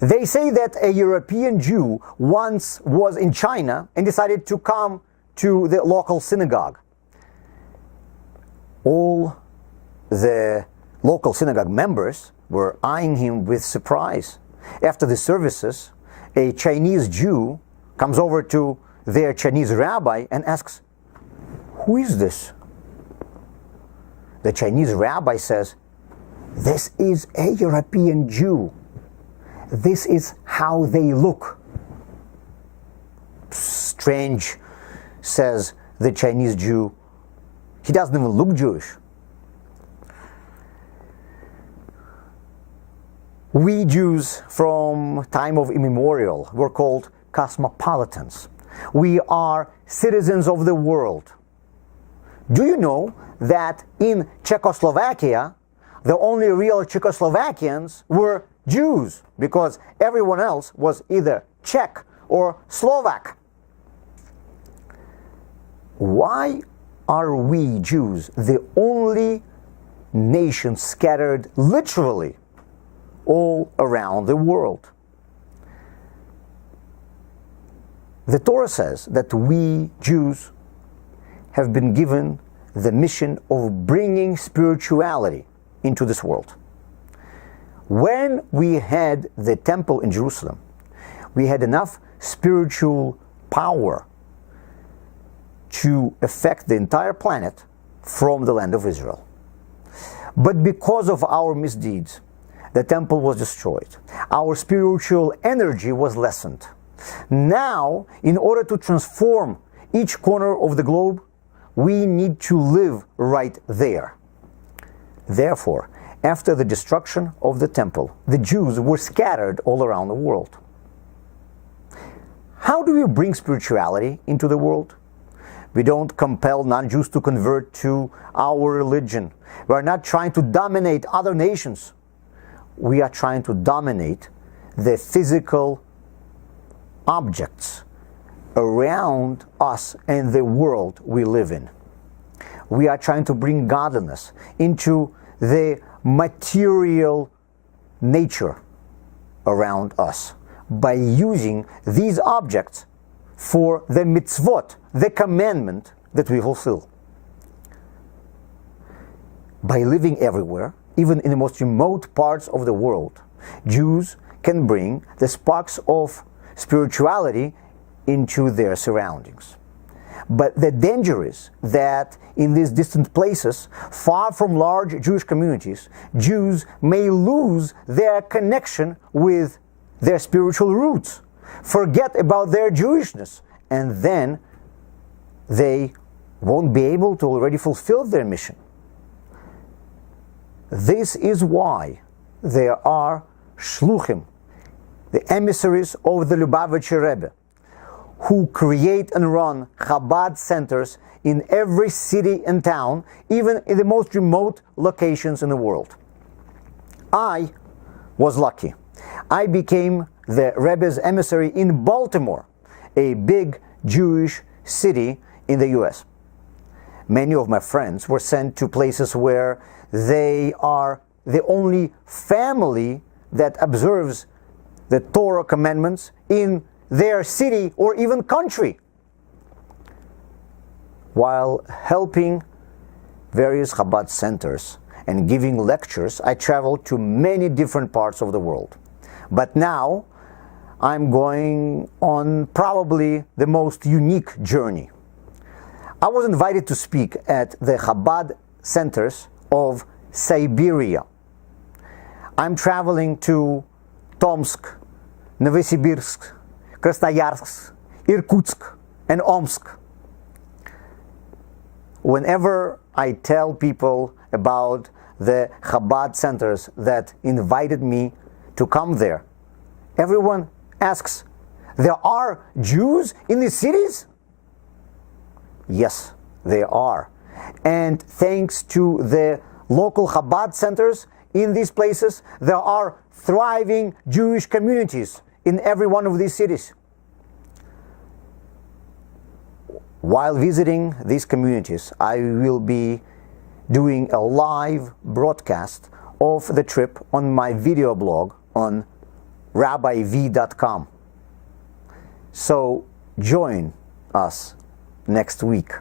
They say that a European Jew once was in China and decided to come to the local synagogue. All the local synagogue members were eyeing him with surprise. After the services, a Chinese Jew comes over to their Chinese rabbi and asks, "Who is this?" The Chinese rabbi says, "This is a European Jew. This is how they look." "Strange," says the Chinese Jew. "He doesn't even look Jewish." We Jews, from time of immemorial, were called cosmopolitans. We are citizens of the world. Do you know that in Czechoslovakia, the only real Czechoslovakians were Jews, because everyone else was either Czech or Slovak? Why are we Jews the only nation scattered literally all around the world? The Torah says that we Jews have been given the mission of bringing spirituality into this world. When we had the temple in Jerusalem, we had enough spiritual power to affect the entire planet from the land of Israel. But because of our misdeeds, the temple was destroyed. Our spiritual energy was lessened. Now, in order to transform each corner of the globe, we need to live right there. Therefore, after the destruction of the temple, the Jews were scattered all around the world. How do we bring spirituality into the world? We don't compel non-Jews to convert to our religion. We are not trying to dominate other nations. We are trying to dominate the physical objects around us and the world we live in. We are trying to bring godliness into the material nature around us by using these objects for the mitzvot, the commandment that we fulfill. By living everywhere, even in the most remote parts of the world, Jews can bring the sparks of spirituality into their surroundings. But the danger is that in these distant places, far from large Jewish communities, Jews may lose their connection with their spiritual roots, forget about their Jewishness, and then they won't be able to already fulfill their mission. This is why there are shluchim, the emissaries of the Lubavitcher Rebbe, who create and run Chabad centers in every city and town, even in the most remote locations in the world. I was lucky. I became the Rebbe's emissary in Baltimore, a big Jewish city in the US. Many of my friends were sent to places where they are the only family that observes the Torah commandments in their city or even country. While helping various Chabad centers and giving lectures, I traveled to many different parts of the world. But now I'm going on probably the most unique journey. I was invited to speak at the Chabad centers of Siberia. I'm traveling to Tomsk, Novosibirsk, Krasnoyarsk, Irkutsk, and Omsk. Whenever I tell people about the Chabad centers that invited me to come there, everyone asks, "There are Jews in these cities?" Yes, there are. And thanks to the local Chabad centers in these places, there are thriving Jewish communities in every one of these cities. While visiting these communities, I will be doing a live broadcast of the trip on my video blog on rabbiv.com. So join us next week.